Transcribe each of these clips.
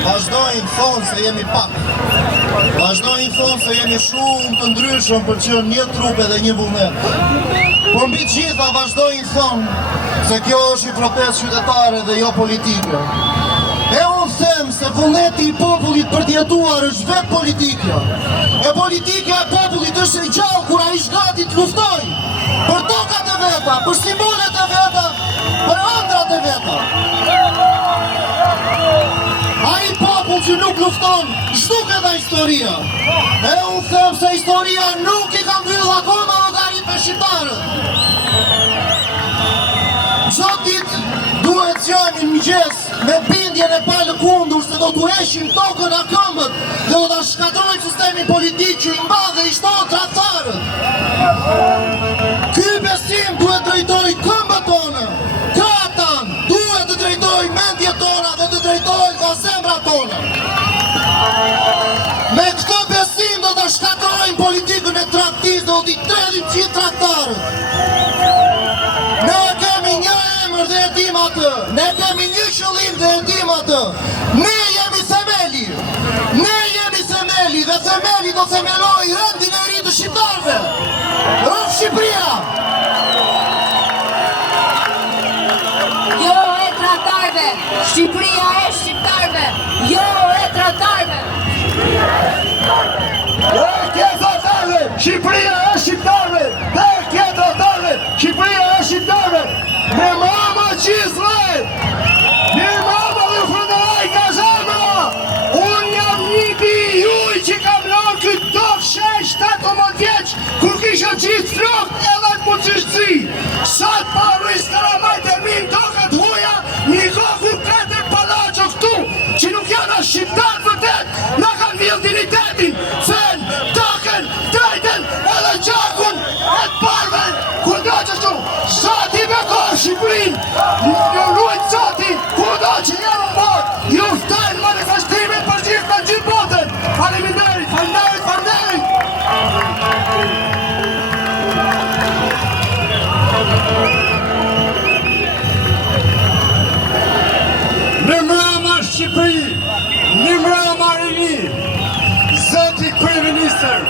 Vazhdojnë thonë se jemi pak. Vazhdojnë thonë se jemi shumë të ndryshëm për që një trup edhe një vullnet. Por mbi gjitha vazhdojnë thonë se kjo është një protestë qytetare dhe jo politike. E unë them se vullneti i popullit për t'jetuar është vetë politika. E politika e popullit është e gjallë kur ai është gati të luftoj për tokat e veta, për simbolet e veta, për ëndrat e veta. Ai popull që nuk lufton, zhduk edhe historia. E unë them se historia nuk i ka mbyll akoma llogarit me shqiptarët. Çdo ditë duhet që jemi në mëngjes me bindjen e palëkundur se do t'u heshim tokën a këmbët dhe do ta shkatrojmë sistemin politik që i mban dhe i shton tradhtarët. Ky besim duhet drejtoj këmbët tona, kratan, duhet të drejtoj mendjet tona dhe të drejtoj nga zemrat tona. Me këtë besim do të shkatrojmë politikën e tradhtisë dhe do t'i tredhim gjithë tradhtarët. Ne kemi një emër dhe e dim atë, ne kemi një qëllim dhe e dim atë. Ne jemi themeli. Ne jemi themeli dhe themeli do themeloj rendin e ri të shqiptarëve. Rrëf Shqipëria! Jo e tradhtarëve, Shqipëria e shqiptarëve. Jo e tradhtarëve. Jo e tradhtarëve, Shqipëria e shqiptarëve. Jo e tradhtarëve, Shqipëria e shqiptarëve. Me mama qizle, me mama dhe fëndëraj ka zemra. Unë jam një bi juj që kam lërë këtë dofë shesh 18 vjeq, kur kisha qitë flok edhe të mundësishësi. Sa të parris karamajt e min doket huja, një koku 4 palaqo këtu, që nuk janë a shqiptarë vërtet, në kanë vjellë dignitetin, fen, doken, drejten edhe gjakun e të parven, kur do që shtu, sati me kohë Shqipërin, një ruajt sati, kur do që jenë në bot, ju ftajnë manifestimin për gjithë botën. Faleminderit, faleminderit, faleminderit! Në mbrëma Shqipëri, në mbrëma Rini, zoti kryeministër,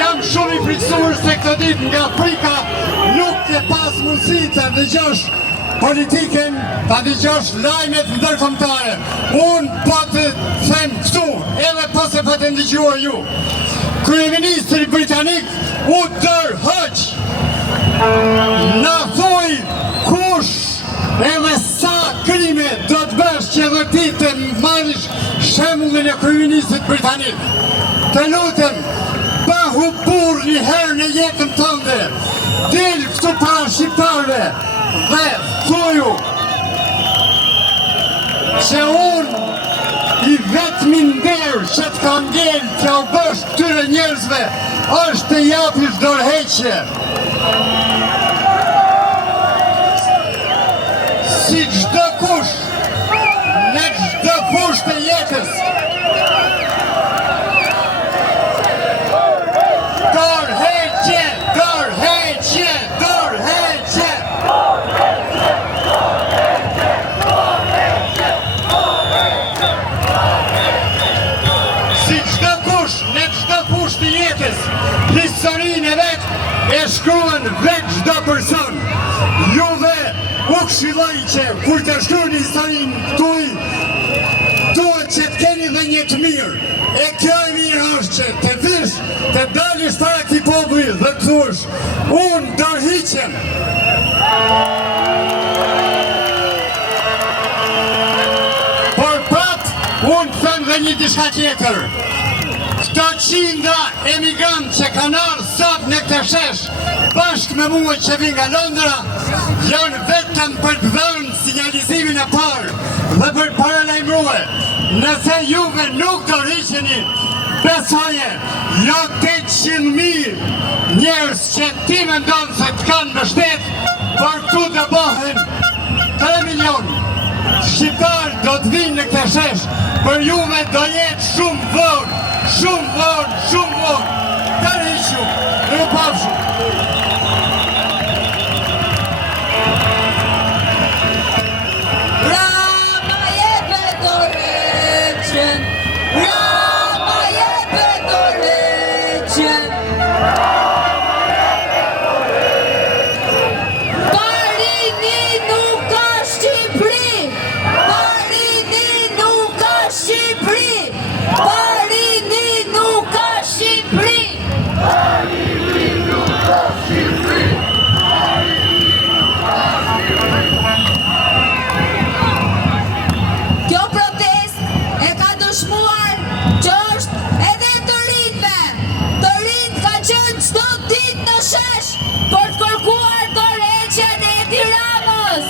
jam shumë i friksuar se këtë ditë nga frika nuk ke pas mundësi të dëgjosh politiken, të dëgjosh lajmet ndërkombëtare. Unë po të them këtu, edhe po se po të ndëgjuar ju. Kryeministri britanik u tërhoq. Na thuj kush edhe sa krime do të bësh që vërtet të marrësh shembullin e kryeministrit britanik. Të lutem, bahu burr një herë në jetën tënde, del këtu para shqiptarëve dhe thuju që unë i vetmi nder që të kam ngel që u bësh këtyre njerëzve është të japish dorëheqje. Si çdo kush në çdo fushë të jetës. Dorëheqje, dorëheqje, dorëheqje. Si çdo kush në çdo fushë të jetës, historinë e vet e shkruan vetë çdo person. Juve u këshilloj që kur të shkruani historinë tuaj, duhet që të keni dhe një të mirë. E kjo e mirë është që të vish, të dalësh para këtij populli dhe të thuash, unë dorëhiqem. Por prap, unë them dhe një diçka tjetër. Këto qindra emigrantë që kanë ardhur sot në këtë shesh, bashkë me mua që vi nga Londra, janë vetëm për të dhënë sinjalizimin e parë dhe për paralajmëruar. Nëse juve nuk do rriqeni, besoje, jo 800.000 njerëz që ti mendon se të kanë mbështet, por këtu do bëhen 3 milion shqiptar do të vinë në këtë shesh, për juve do jetë shumë vonë, shumë vonë, shumë vonë. Tërë hiqju, në pafshu. Rama jebe dorëqen, Rama jebe dorëqen. Parini nuk ka Shqipëri, Parini nuk ka Shqipëri, Parini nuk ka Shqipëri. Kjo protest e ka dëshmuar që është edhe të rinjve. Të rinjt ka qenë çdo ditë në shesh për të kërkuar dorëheqjen e Edi Ramës.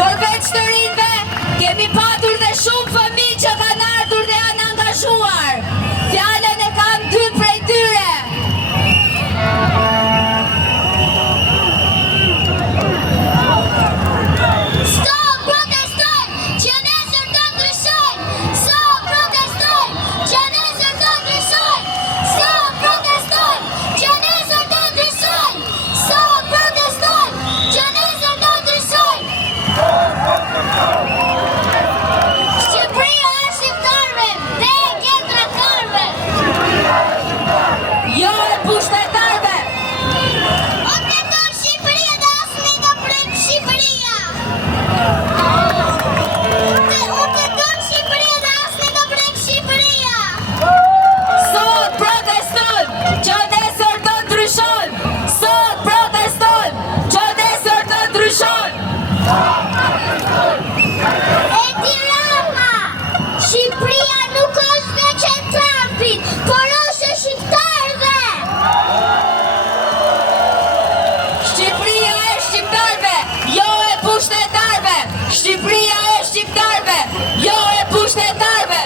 Përveç të rinjve, kemi patur dhe shumë fëmijë që kanë ardhur dhe janë angazhuar. Fjalën e kam 2 prej tyre. Stop protestojmë, që nesër do ndryshojmë. Stop protestojmë, që nesër do ndryshojmë. Stop protestojmë, që nesër do ndryshojmë. Stop protestojmë, që nesër do ndryshojmë. Shqipëria e shqiptarëve, vdekje trakarëve. Jo e pushtetarve. O kërkon Shqipëria dhe asni do prek Shqipëria. O kërkon Shqipëria dhe asni do prek Shqipëria. Sot protestojmë që nesër do ndryshojmë. Sot protestojmë që nesër do ndryshojmë. Edi Rama, Shqipëria nuk është veç e Trumpit, por është e shqiptarëve. Shqipëria e shqiptarve, jo e pushtetarve. Shqipëria e shqiptarve, jo e pushtetarve.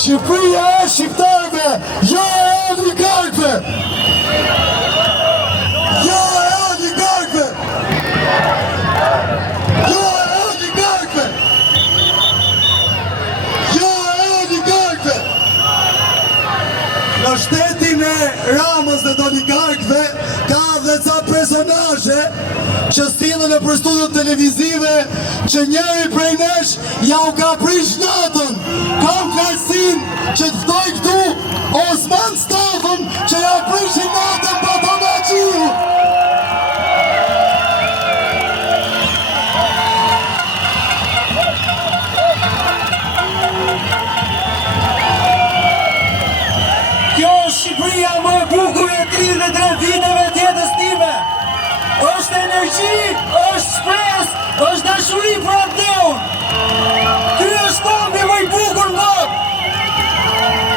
Shqipëria e shqiptarëve, jo e oligarkëve. Jo e oligarkëve. Jo e oligarkëve. Jo e oligarkëve. Në shtetin e Ramës dhe të oligarkëve ka dhe ca personazhe që sillen nëpër studiot televizive që njëri prej nesh ja u ka prish natën. Kam knajsin që të ftoj këtu Osman Stafën që ja prishin natën pa të nga qiu. Kjo është Shqipëria më e bukur e 33 viteve të jetës time. Është energji, është shpresë, është dashuri për atëun. Ky është kombi më i bukur në botë.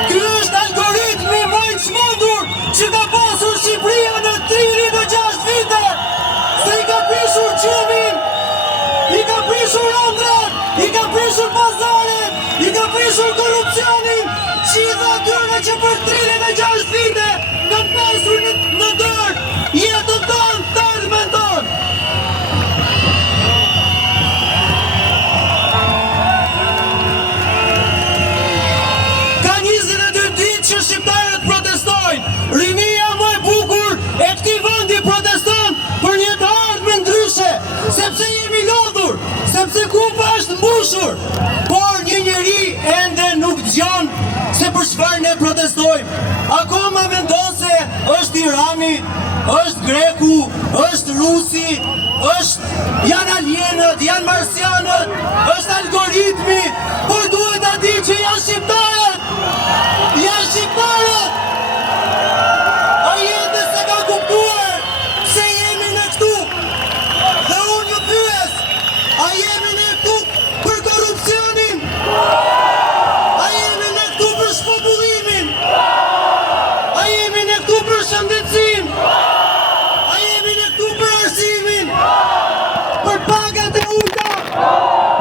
Ky është algoritmi më i çmendur që ka pasur Shqipëria në 36 vite. Se i ka prishur gjumin, i ka prishur ëndrat, i ka prishur pazaret, i ka prishur korrupsionin, gjitha atyre që për 36 vite kanë pasur në dorë jetën tonë, të ardhmen tonë. Ka 22 ditë që shqiptarët protestojnë. Rinia më e bukur e këtij vendi proteston për një të ardhmen ndryshe, sepse jemi lodhur, sepse kupa është mbushur. Por një njeri ende nuk dëgjon se për çfarë ne protestojmë. Akoma mendon se është Irani, është Greku, është Rusi, janë alienët, janë marsianët, është algoritmi, por duhet ta di që janë shqiptarët. Janë shqiptarët. A jeni se ka kuptuar se jemi ne këtu? Dhe unë ju pyes, a jemi ne këtu për korrupsionin? A jemi ne këtu për shpopullimin? A jemi ne këtu për shëndetësin? A jemi ne këtu për arsimin? Për pagat e ulta?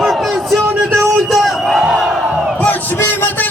Për pensionet e ulta? Për çmimet e